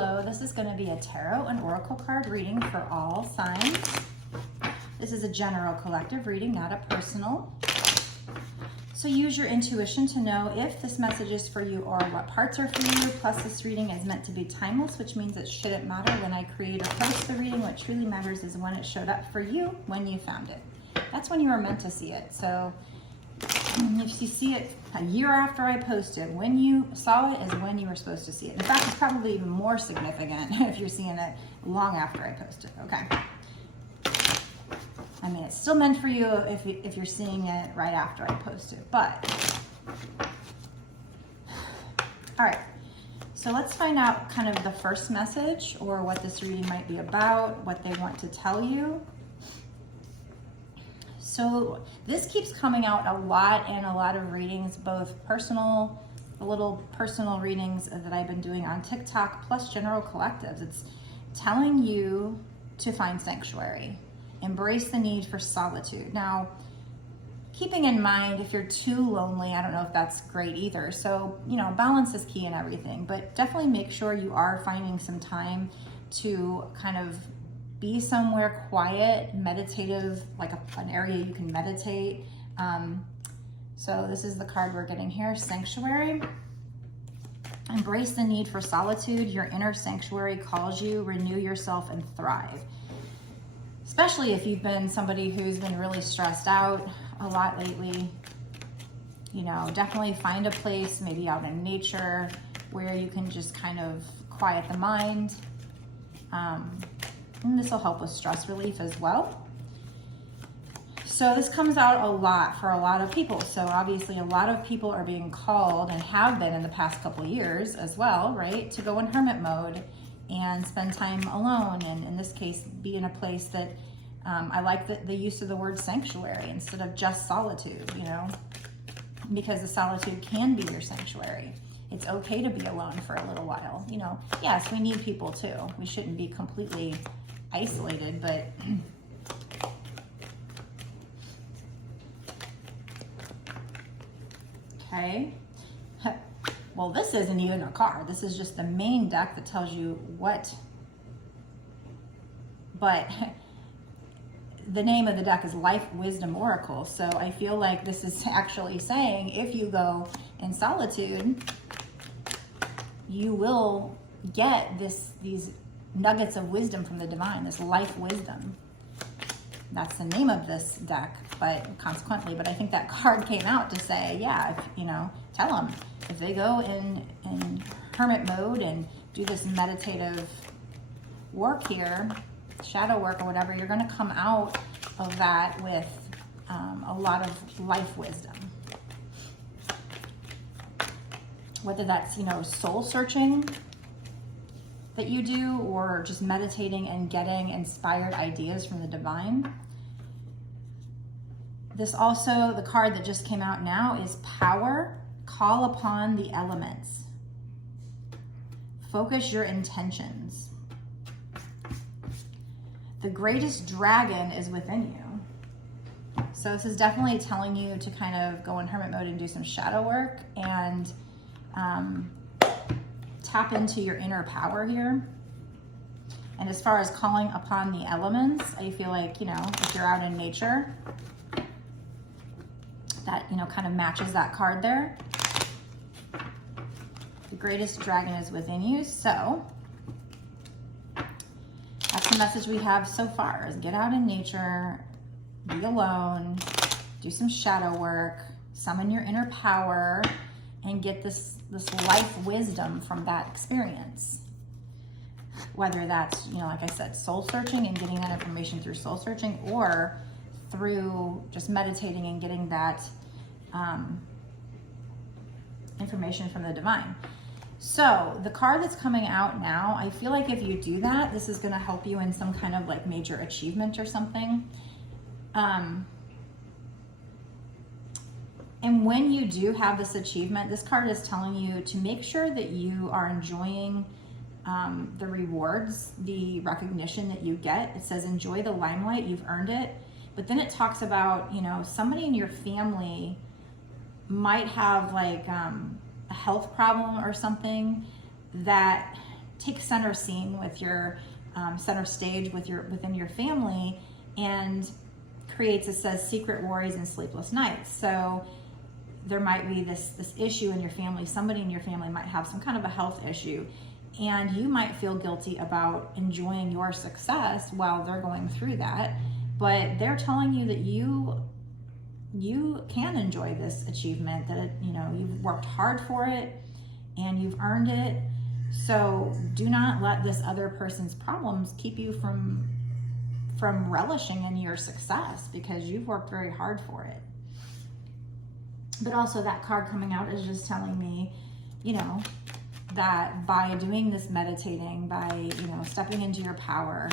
Hello, this is going to be a tarot and oracle card reading for all signs. This is a general collective reading, not a personal. So use your intuition to know if this message is for you or what parts are for you. Plus, this reading is meant to be timeless, which means it shouldn't matter when I create or post the reading. What truly matters is when it showed up for you, when you found it. That's when you were meant to see it. So if you see it a year after I posted, when you saw it is when you were supposed to see it. In fact, it's probably even more significant if you're seeing it long after I posted. Okay. I mean, it's still meant for you if you're seeing it right after I posted, but all right. So let's find out kind of the first message or what this reading might be about, what they want to tell you. So this keeps coming out a lot in a lot of readings, both personal, the little personal readings that I've been doing on TikTok, plus general collectives. It's telling you to find sanctuary, embrace the need for solitude. Now, keeping in mind, if you're too lonely, I don't know if that's great either. So, you know, balance is key in everything, but definitely make sure you are finding some time to kind of be somewhere quiet, meditative, like an area you can meditate. So this is the card we're getting here, Sanctuary. Embrace the need for solitude. Your inner sanctuary calls you. Renew yourself and thrive. Especially if you've been somebody who's been really stressed out a lot lately. You know, definitely find a place, maybe out in nature, where you can just kind of quiet the mind. And this will help with stress relief as well. So this comes out a lot for a lot of people. So obviously a lot of people are being called and have been in the past couple of years as well, right? To go in hermit mode and spend time alone. And in this case, be in a place that, I like the use of the word sanctuary instead of just solitude, you know, because the solitude can be your sanctuary. It's okay to be alone for a little while. You know, yes, we need people too. We shouldn't be completely isolated, but okay. Well, this isn't even a card. This is just the main deck that tells you what, but the name of the deck is Life Wisdom Oracle. So I feel like this is actually saying if you go in solitude, you will get these nuggets of wisdom from the divine, this life wisdom. That's the name of this deck, but consequently, but I think that card came out to say, yeah, if, you know, tell them if they go in hermit mode and do this meditative work here, shadow work or whatever, you're going to come out of that with a lot of life wisdom. Whether that's, you know, soul searching that you do, or just meditating and getting inspired ideas from the divine. This also, the card that just came out now is Power. Call upon the elements. Focus your intentions. The greatest dragon is within you. So this is definitely telling you to kind of go in hermit mode and do some shadow work and tap into your inner power here. And as far as calling upon the elements, I feel like, you know, if you're out in nature, that, you know, kind of matches that card there. The greatest dragon is within you. So that's the message we have so far, is get out in nature, be alone, do some shadow work, summon your inner power, and get this life wisdom from that experience. Whether that's, you know, like I said, soul searching and getting that information through soul searching, or through just meditating and getting that information from the divine. So the card that's coming out now, I feel like if you do that, this is going to help you in some kind of like major achievement or something. And when you do have this achievement, this card is telling you to make sure that you are enjoying the rewards, the recognition that you get. It says, enjoy the limelight, you've earned it. But then it talks about, you know, somebody in your family might have like a health problem or something that take center scene with your center stage within your family, and creates, it says, secret worries and sleepless nights. So there might be this issue in your family. Somebody in your family might have some kind of a health issue, and you might feel guilty about enjoying your success while they're going through that. But they're telling you that you can enjoy this achievement, that you've worked hard for it and you've earned it. So do not let this other person's problems keep you from relishing in your success, because you've worked very hard for it. But also, that card coming out is just telling me, that by doing this meditating, by, stepping into your power,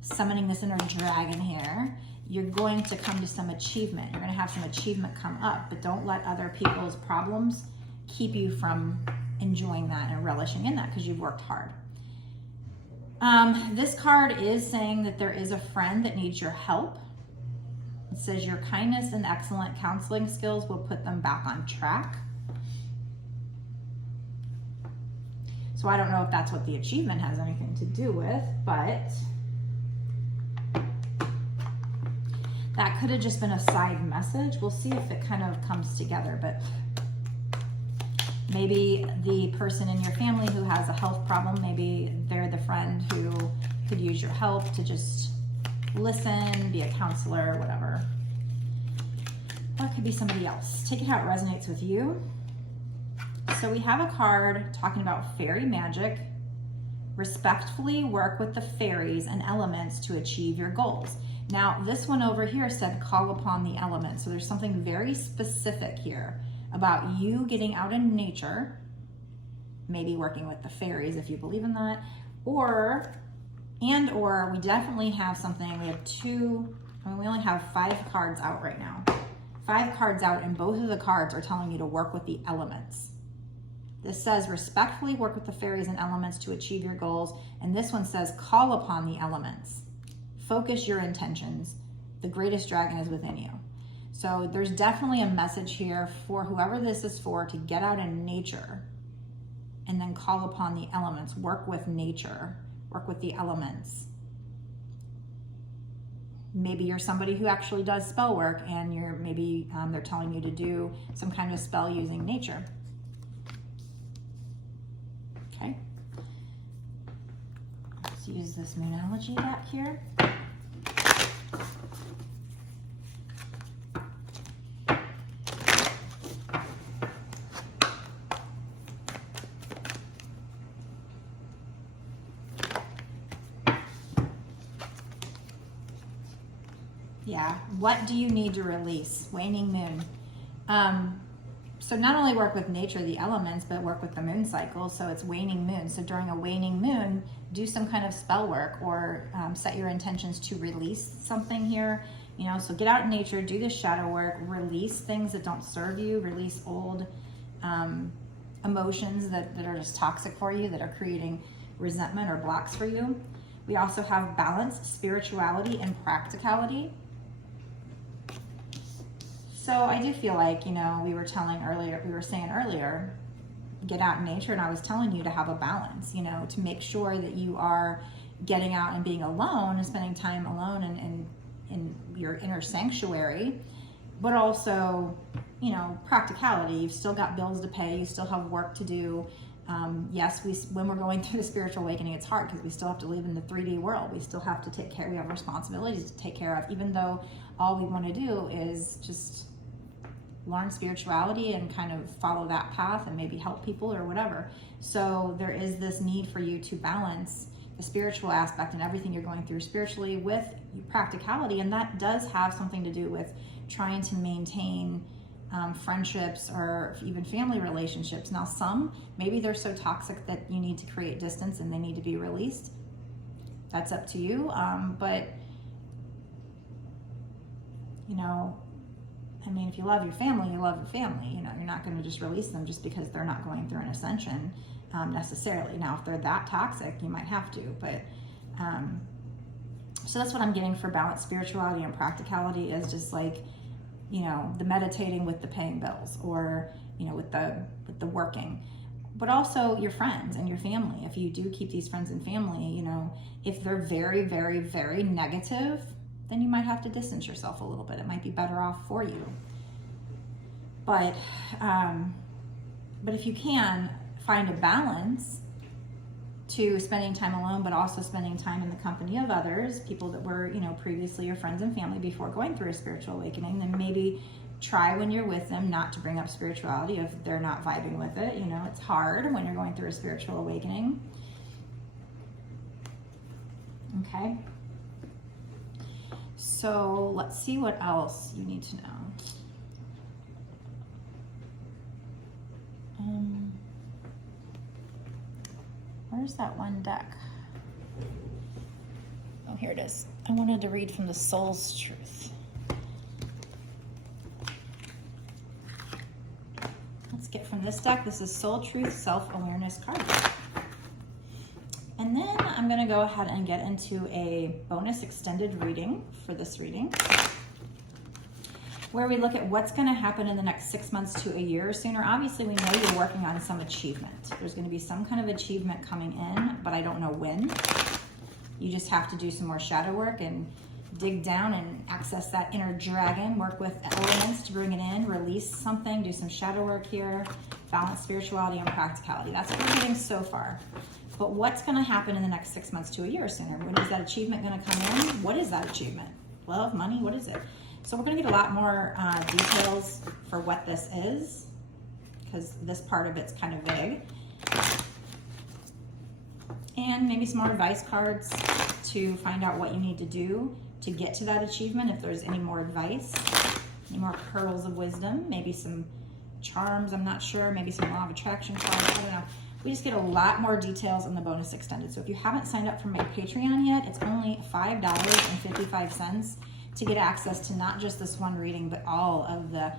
summoning this inner dragon here, you're going to come to some achievement. You're going to have some achievement come up, but don't let other people's problems keep you from enjoying that and relishing in that, because you've worked hard. This card is saying that there is a friend that needs your help. It says your kindness and excellent counseling skills will put them back on track. So I don't know if that's what the achievement has anything to do with, but that could have just been a side message. We'll see if it kind of comes together, but maybe the person in your family who has a health problem, maybe they're the friend who could use your help to just listen, be a counselor, whatever. Or it could be somebody else. Take it how it resonates with you. So we have a card talking about fairy magic. Respectfully work with the fairies and elements to achieve your goals. Now, this one over here said call upon the elements. So there's something very specific here about you getting out in nature, maybe working with the fairies if you believe in that, or we definitely have something. We have we only have 5 cards out right now. 5 cards out, and both of the cards are telling you to work with the elements. This says respectfully work with the fairies and elements to achieve your goals, and this one says call upon the elements. Focus your intentions. The greatest dragon is within you. So there's definitely a message here for whoever this is for, to get out in nature and then call upon the elements. Work with nature, work with the elements. Maybe you're somebody who actually does spell work, and they're telling you to do some kind of spell using nature. Okay. Let's use this moonology back here. Yeah, what do you need to release? Waning moon. So not only work with nature, the elements, but work with the moon cycle. So it's waning moon. So during a waning moon, do some kind of spell work, or set your intentions to release something here. So get out in nature, do this shadow work, release things that don't serve you, release old emotions that are just toxic for you, that are creating resentment or blocks for you. We also have balance, spirituality, and practicality. So I do feel like, we were saying earlier, get out in nature, and I was telling you to have a balance, to make sure that you are getting out and being alone and spending time alone and in your inner sanctuary, but also, practicality. You've still got bills to pay, you still have work to do. Yes, when we're going through the spiritual awakening, it's hard because we still have to live in the 3D world. We still have to take care. We have responsibilities to take care of, even though all we want to do is just learn spirituality and kind of follow that path and maybe help people or whatever. So there is this need for you to balance the spiritual aspect and everything you're going through spiritually with practicality, and that does have something to do with trying to maintain friendships or even family relationships. Now, some, maybe they're so toxic that you need to create distance and they need to be released. That's up to you. But, if you love your family, you love your family. You're not going to just release them just because they're not going through an ascension necessarily. Now, if they're that toxic, you might have to. But so that's what I'm getting for balance, spirituality, and practicality is just like, the meditating with the paying bills, or, you know, with the working, but also your friends and your family. If you do keep these friends and family, you know, if they're very, very, very negative, then you might have to distance yourself a little bit. It might be better off for you. But if you can find a balance to spending time alone, but also spending time in the company of others, people that were, you know, previously your friends and family before going through a spiritual awakening, then maybe try when you're with them not to bring up spirituality if they're not vibing with it. You know, it's hard when you're going through a spiritual awakening. Okay. So let's see what else you need to know. Where's that one deck? Oh, here it is. I wanted to read from the Soul's Truth. Let's get from this deck. This is Soul Truth Self-Awareness card. And then I'm going to go ahead and get into a bonus extended reading for this reading, where we look at what's going to happen in the next 6 months to a year or sooner. Obviously, we know you're working on some achievement. There's going to be some kind of achievement coming in, but I don't know when. You just have to do some more shadow work and dig down and access that inner dragon, work with elements to bring it in, release something, do some shadow work here, balance spirituality and practicality. That's what we're getting so far. But what's going to happen in the next 6 months to a year or sooner? When is that achievement going to come in? What is that achievement? Love, money, what is it? So we're going to get a lot more details for what this is, because this part of it's kind of vague. And maybe some more advice cards to find out what you need to do to get to that achievement, if there's any more advice, any more pearls of wisdom, maybe some charms, I'm not sure, maybe some law of attraction cards, I don't know. We just get a lot more details on the bonus extended. So if you haven't signed up for my Patreon yet, it's only $5.55 to get access to not just this one reading, but all of the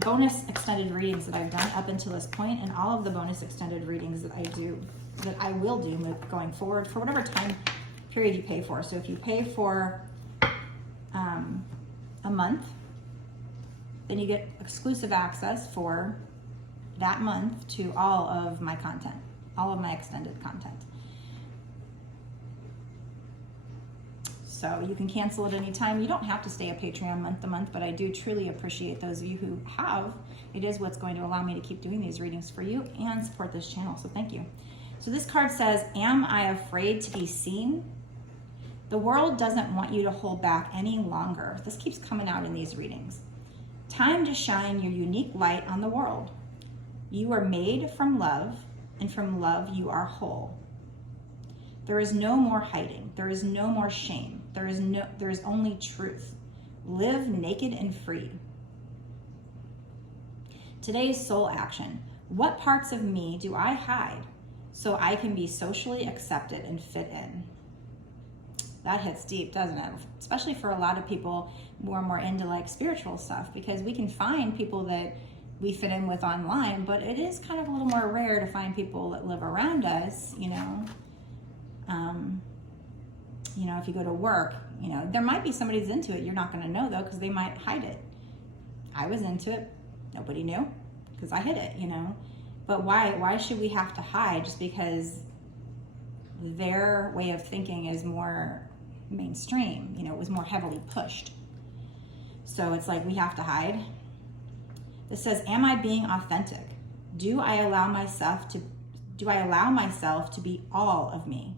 bonus extended readings that I've done up until this point, and all of the bonus extended readings that I will do going forward for whatever time period you pay for. So if you pay for a month, then you get exclusive access for that month to all of my content, all of my extended content. So you can cancel at any time. You don't have to stay a Patreon month to month, but I do truly appreciate those of you who have. It is what's going to allow me to keep doing these readings for you and support this channel, so thank you. So this card says, am I afraid to be seen? The world doesn't want you to hold back any longer. This keeps coming out in these readings. Time to shine your unique light on the world. You are made from love, and from love you are whole. There is no more hiding. There is no more shame. There is only truth. Live naked and free. Today's soul action. What parts of me do I hide so I can be socially accepted and fit in? That hits deep, doesn't it? Especially for a lot of people who are more into like spiritual stuff, because we can find people that we fit in with online, but it is kind of a little more rare to find people that live around us, you know. You know, if you go to work, you know, there might be somebody who's into it. You're not going to know though, because they might hide it. I was into it. Nobody knew because I hid it, you know. But why should we have to hide just because their way of thinking is more mainstream? You know, it was more heavily pushed. So it's like we have to hide. This says, am I being authentic? Do I allow myself to be all of me?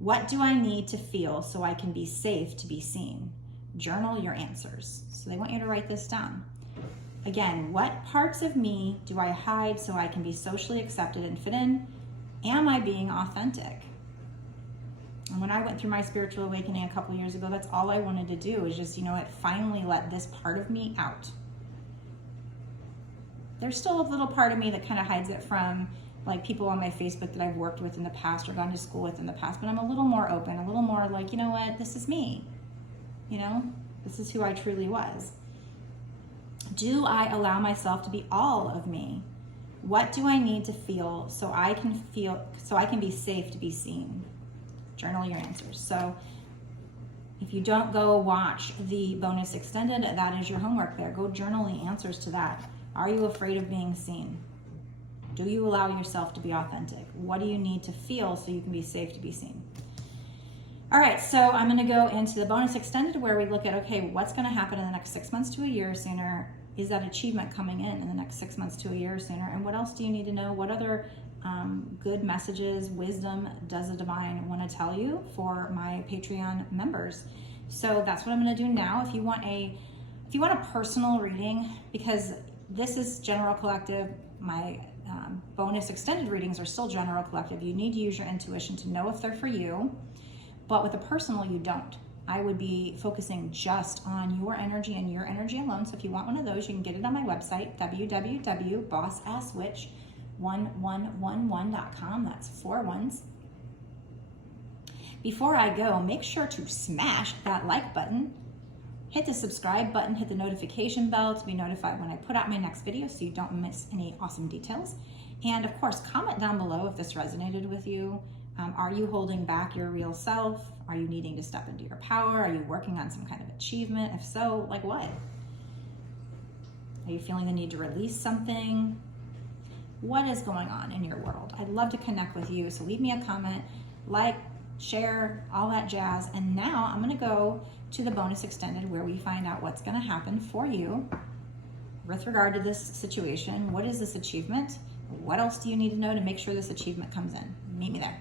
What do I need to feel so I can be safe to be seen? Journal your answers. So they want you to write this down. Again, what parts of me do I hide so I can be socially accepted and fit in? Am I being authentic? And when I went through my spiritual awakening a couple years ago, that's all I wanted to do is just, you know what, finally let this part of me out. There's still a little part of me that kind of hides it from like people on my Facebook that I've worked with in the past or gone to school with in the past, but I'm a little more open, a little more like, you know what, this is me. You know, this is who I truly was. Do I allow myself to be all of me? What do I need to feel so I can be safe to be seen? Journal your answers. So if you don't go watch the bonus extended, that is your homework there. Go journal the answers to that. Are you afraid of being seen? Do you allow yourself to be authentic? What do you need to feel so you can be safe to be seen? All right, so I'm gonna go into the bonus extended where we look at, okay, what's gonna happen in the next 6 months to a year sooner? Is that achievement coming in the next 6 months to a year sooner? And what else do you need to know? What other good messages, wisdom does the divine want to tell you for my Patreon members? So that's what I'm going to do now. If you want a personal reading, because this is general collective, my bonus extended readings are still general collective. You need to use your intuition to know if they're for you, but with a personal, you don't. I would be focusing just on your energy and your energy alone. So if you want one of those, you can get it on my website, www.bossasswitch1111.com. That's 4 1s. Before I go, make sure to smash that like button, hit the subscribe button, hit the notification bell to be notified when I put out my next video so you don't miss any awesome details. And of course, comment down below if this resonated with you. Are you holding back your real self? Are you needing to step into your power? Are you working on some kind of achievement? If so, like what? Are you feeling the need to release something? What is going on in your world? I'd love to connect with you. So leave me a comment, like, share, all that jazz. And now I'm gonna go to the bonus extended where we find out what's gonna happen for you with regard to this situation. What is this achievement? What else do you need to know to make sure this achievement comes in? Meet me there.